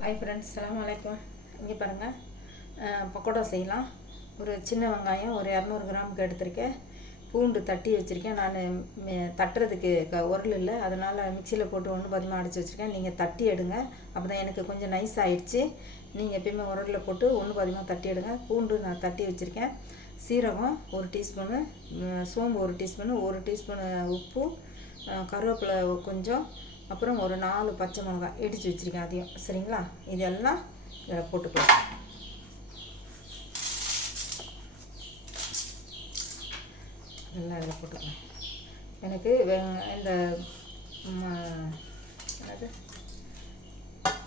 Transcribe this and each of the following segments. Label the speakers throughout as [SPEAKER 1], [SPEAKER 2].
[SPEAKER 1] Hi friends சலாம் வலைக்கம் இங்கே பாருங்கள் பக்கோடா செய்யலாம். ஒரு சின்ன வெங்காயம் ஒரு இரநூறு கிராமுக்கு எடுத்திருக்கேன். பூண்டு தட்டி வச்சுருக்கேன். நான் தட்டுறதுக்கு க உரல் இல்லை. அதனால் மிக்சியில் போட்டு ஒன்று பதிமா அடித்து வச்சுருக்கேன். நீங்கள் தட்டி எடுங்க. அப்போ தான் எனக்கு கொஞ்சம் நைஸ் ஆகிடுச்சு நீங்கள் எப்பயுமே உரலில் போட்டு ஒன்று பதிமா தட்டி எடுங்க. பூண்டு நான் தட்டி வச்சுருக்கேன். சீரகம் ஒரு டீஸ்பூனு சோம்பு ஒரு டீஸ்பூனு ஒரு டீஸ்பூனு உப்பு கருவேப்பிலை கொஞ்சம் அப்புறம் ஒரு நாலு பச்சை மிளகாய் இடித்து வச்சுருக்கேன் அதையும். சரிங்களா? இதெல்லாம் இதில் போட்டுக்கலாம் எல்லாம் இதில் போட்டுக்கலாம் எனக்கு வெ- இந்த ம-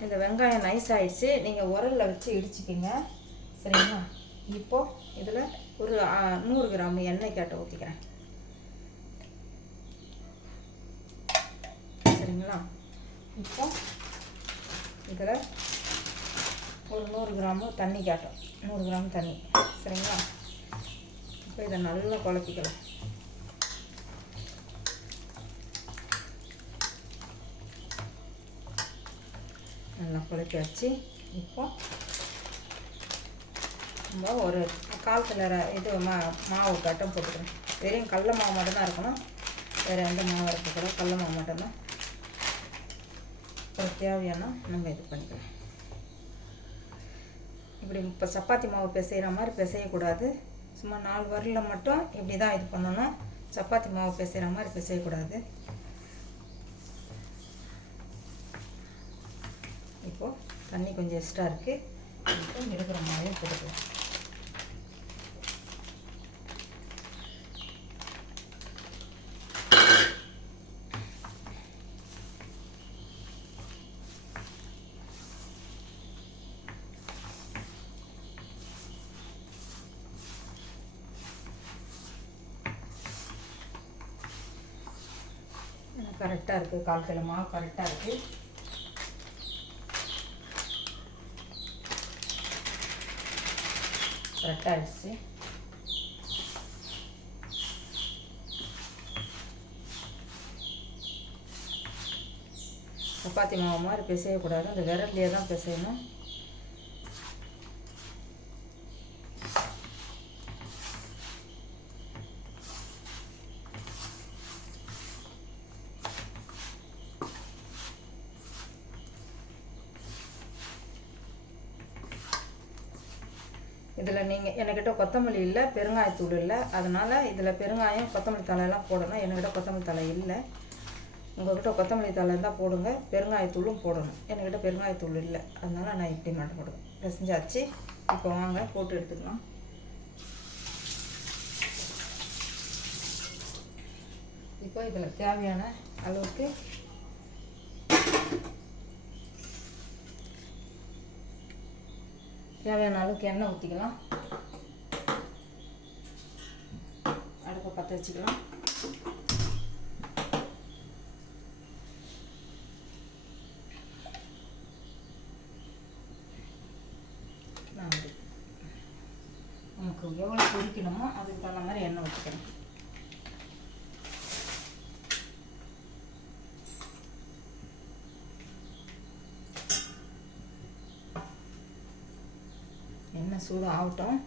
[SPEAKER 1] இந்த வெங்காயம் நைஸ் ஆகிடுச்சு நீங்கள் உரலில் வச்சு இடிச்சுக்கிங்க. சரிங்களா? இப்போது இதில் ஒரு நூறு கிராம் எண்ணெய் கேட்ட ஊற்றிக்கிறேன் சரிங்களா? இப்போ இதில் ஒரு நூறு கிராமு தண்ணி காட்டும். நூறு கிராம் தண்ணி. சரிங்களா? இப்போ இதை நல்லா குழப்பிக்கலாம். நல்லா குழப்பி வச்சு இப்போ நம்ம ஒரு கால் கிலோ இது மா மாவு கட்டம் போட்டுக்கிறோம். வெறும் கடல மாவு மட்டும்தான் இருக்கணும். வேறு எந்த மாவு இருக்கக்கூடாது கடல மாவு மட்டும்தான். அப்புறம் தேவையானா நம்ம இது பண்ணிக்கலாம். இப்படி இப்போ சப்பாத்தி மாவு பிசைகிற மாதிரி பிசையக்கூடாது. சும்மா நாலு வரலில் மட்டும் இப்படி தான் இது பண்ணணும். சப்பாத்தி மாவு பிசைகிற மாதிரி பிசையக்கூடாது. இப்போது தண்ணி கொஞ்சம் எக்ஸ்ட்ரா இருக்குது இப்போ இருக்கிற மாதிரியும் கொடுக்கலாம் கரெக்டாக இருக்குது கால் கிலோ மாவு கரெக்டாக இருக்குது கரெக்டாக ஆயிடுச்சு. சப்பாத்தி மாவு மாதிரி பிசையக்கூடாது. அந்த விரல்லையே தான் பிசையணும் இதில் நீங்கள் என்கிட்ட கொத்தமல்லி இல்லை பெருங்காயத்தூள் இல்லை. அதனால் இதில் பெருங்காயம் கொத்தமல்லி தலையெல்லாம் போடணும். என்கிட்ட கொத்தமல்லி தழை இல்லை. உங்கள்கிட்ட கொத்தமல்லி தழை இருந்தால் போடுங்க. பெருங்காயத்தூளும் போடணும். என்கிட்ட பெருங்காயத்தூள் இல்லை. அதனால் நான் இப்படி மட்டும் போடுவேன். பிசைஞ்சாச்சு. இப்போ வாங்க போட்டு எடுத்துக்கலாம். இப்போ இதில் தேவையான அளவுக்கு தேவையான அளவுக்கு எண்ணெய் ஊற்றிக்கலாம் அடுப்பை பற்ற வச்சுக்கலாம். நமக்கு எவ்வளோ பொரிக்கணுமோ அதுக்கு தகுந்த மாதிரி எண்ணெய் ஊற்றிக்கணும் எண்ணெய் சூடு ஆகட்டும்.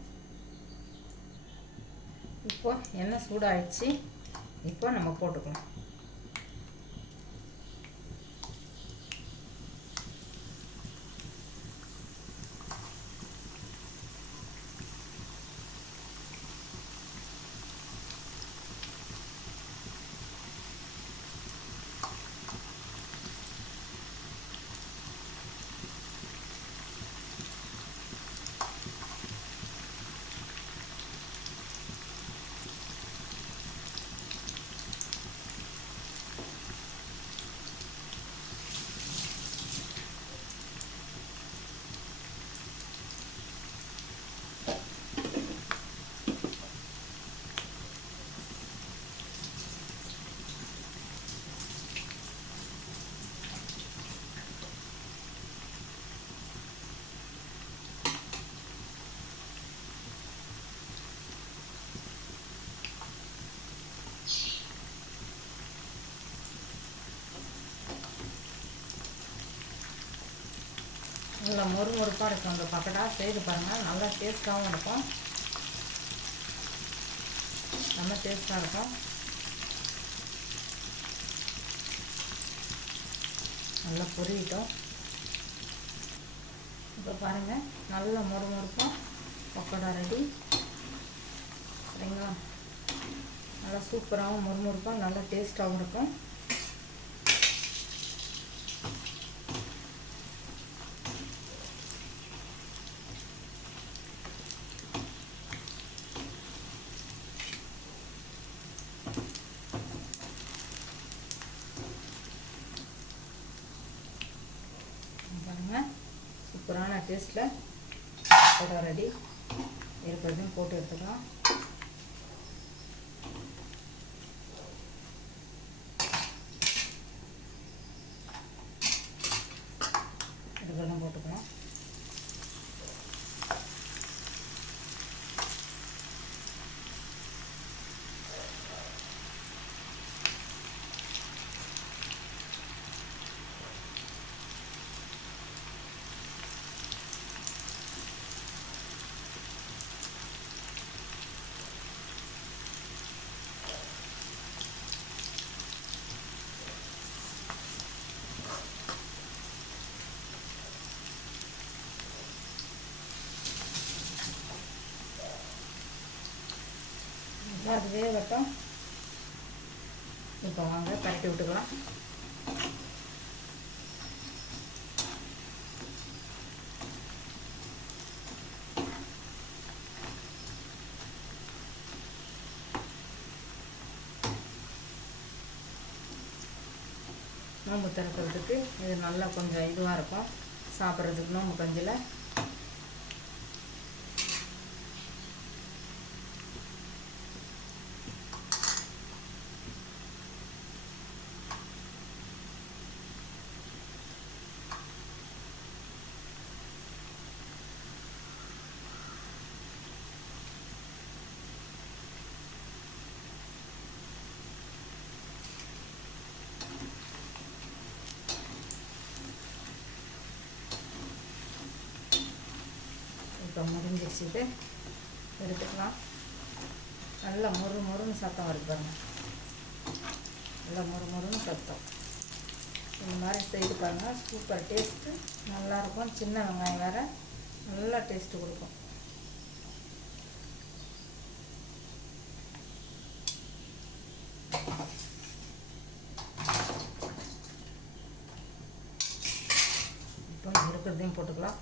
[SPEAKER 1] இப்போ எண்ணெய் சூடாயிடுச்சு. இப்போ நம்ம போட்டுக்கலாம். நல்லா மொறு மொறுப்பாக இருக்கும் அந்த பக்கடாக செய்து பாருங்கள் நல்லா டேஸ்ட்டாகவும் இருக்கும். நல்லா டேஸ்ட்டாக இருக்கும். நல்லா பொரியட்டும். இப்போ பாருங்கள் நல்லா மொறு மொறுப்பாக பக்கோடா ரெடி சரிங்களா? நல்லா சூப்பராகவும் மொறுமொறுப்பாக நல்லா டேஸ்ட்டாகவும் இருக்கும் பாருங்கள் சூப்பரான டேஸ்ட்டில் பக்கோடா ரெடி இருக்கிறதையும் போட்டு எடுத்துக்கலாம். இருக்கிறதும் போட்டுக்கலாம் நல்லா அது வேகட்டும் இப்போ வாங்க பரட்டி விட்டுக்கலாம். நோம்பு திறக்கிறதுக்கு இது நல்லா கொஞ்சம் இதுவாக இருக்கும். சாப்பிட்றதுக்கு நோம்பு கஞ்சியில். இப்போ முடிஞ்சிருச்சு இது. எடுத்துக்கலாம். நல்லா மொறு மொறுன்னு சத்தம் வருது பாருங்க. நல்லா மொறு மொறுன்னு சத்தம். இந்த மாதிரி செய்து பாருங்க. Super taste. நல்லாயிருக்கும் சின்ன வெங்காயம் வேறு. நல்லா டேஸ்ட்டு கொடுக்கும். இப்போ இருக்கிறதையும் போட்டுக்கலாம்.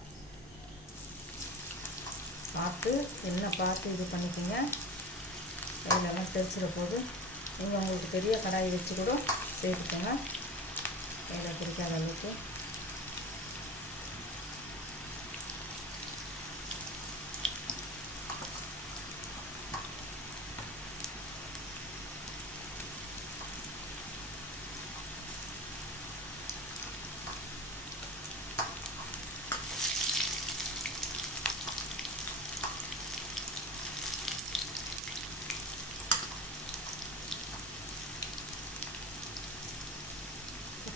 [SPEAKER 1] பார்த்து என்ன பார்த்து இது பண்ணிக்கோங்க? கையிலலாம் தெரிச்சிட போது நீங்கள் உங்களுக்கு பெரிய கடாய் வச்சு கூட சேர்த்துக்கோங்க கையில் பிடிக்காத அளவுக்கு.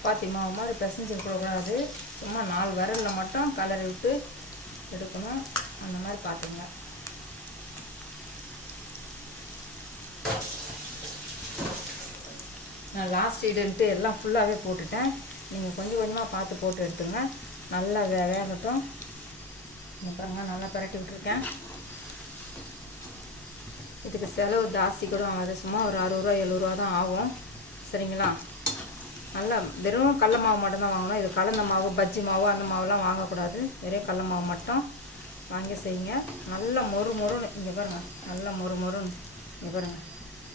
[SPEAKER 1] சப்பாத்தி மாவு மாதிரி பிசைஞ்சு கூடாது சும்மா நாலு விரலில் மட்டும் கலர் விட்டு எடுக்கணும். அந்த மாதிரி பார்த்துங்க நான் லாஸ்ட் இடுன்ட்டு எல்லாம் ஃபுல்லாகவே போட்டுட்டேன். நீங்கள் கொஞ்சம் கொஞ்சமாக பார்த்து போட்டு எடுத்துங்க நல்லா வே வேகட்டும். அப்புறங்க பாருங்க நல்லா பரட்டி விட்டுருக்கேன். இதுக்கு செலவு ஜாஸ்தி கூட ஆகுது. சும்மா ஒரு அறுபது ரூபா எழுபது ரூபா தான் ஆகும். சரிங்களா? நல்லா வெறும் கடல மாவு மட்டும்தான் வாங்கணும். இது கலந்த மாவு பஜ்ஜி மாவு அந்த மாவுலாம் வாங்கக்கூடாது. வெறும் கடல மாவு மட்டும் வாங்கி செய்யுங்க. நல்லா மொறு மொறுன்னு இங்கே பாருங்க. நல்லா மொறு மொறுன்னு இங்கே பாருங்க.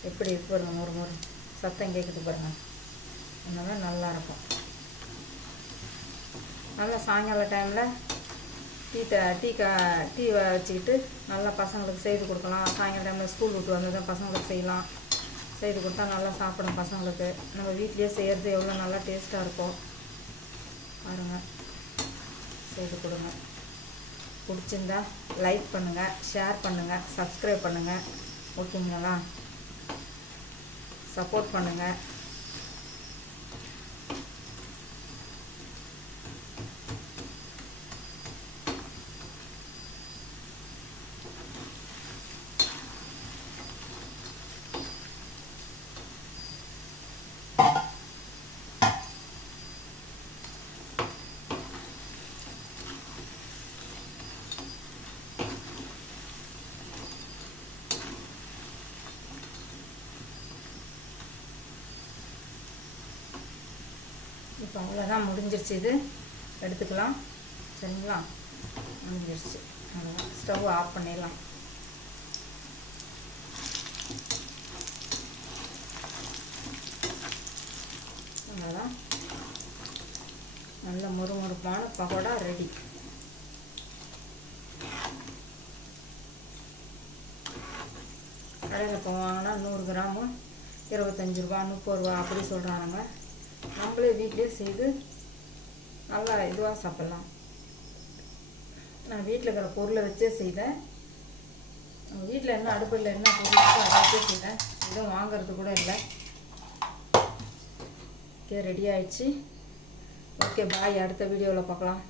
[SPEAKER 1] எப்படி இருக்கு பாருங்க மொறு மொறு சத்தம் கேட்குது பாருங்க. இந்த மாதிரி நல்லா நல்லா சாயங்கால டைமில் டீ த டீ க டீ வச்சுக்கிட்டு நல்லா பசங்களுக்கு செய்து கொடுக்கலாம். சாயங்கால டைமில் ஸ்கூல் விட்டு வந்ததும் பசங்களுக்கு செய்யலாம். செய்து கொடுத்தா நல்லா சாப்பிடும் பசங்களுக்கு. நம்ம வீட்லேயே செய்கிறது எவ்வளோ நல்லா டேஸ்ட்டாக இருக்கும் பாருங்க. செய்து கொடுங்க. பிடிச்சிருந்தா லைக் பண்ணுங்கள் ஷேர் பண்ணுங்கள் சப்ஸ்கிரைப் பண்ணுங்கள் ஓகேங்களா? சப்போர்ட் பண்ணுங்கள் இப்போ அவ்வளோதான் முடிஞ்சிருச்சு இது. எடுத்துக்கலாம். சரிங்களா? முடிஞ்சிருச்சு. அவ்வளோதான். ஸ்டவ் ஆஃப் பண்ணிடலாம். அவ்வளோதான். நல்ல முறுமுறுப்பான பகோடா ரெடி. கடையில் போவாங்கன்னா வாங்கினா நூறு கிராமும் இருபத்தஞ்சி ரூபா முப்பது ரூபா அப்படி சொல்கிறாங்க நம்மளே வீட்டிலே செய்து நல்லா இதுவாக சாப்பிட்லாம். நான் வீட்டில் இருக்கிற பொருளை வச்சே செய்தேன் வீட்டில் என்ன அடுப்பில் என்ன பொருள் இருக்கோ அதை வச்சே செய்தேன் எதுவும் வாங்குறது கூட இல்லை. ஓகே ரெடி ஆயிடுச்சு. ஓகே பாய் அடுத்த வீடியோவில் பார்க்கலாம்.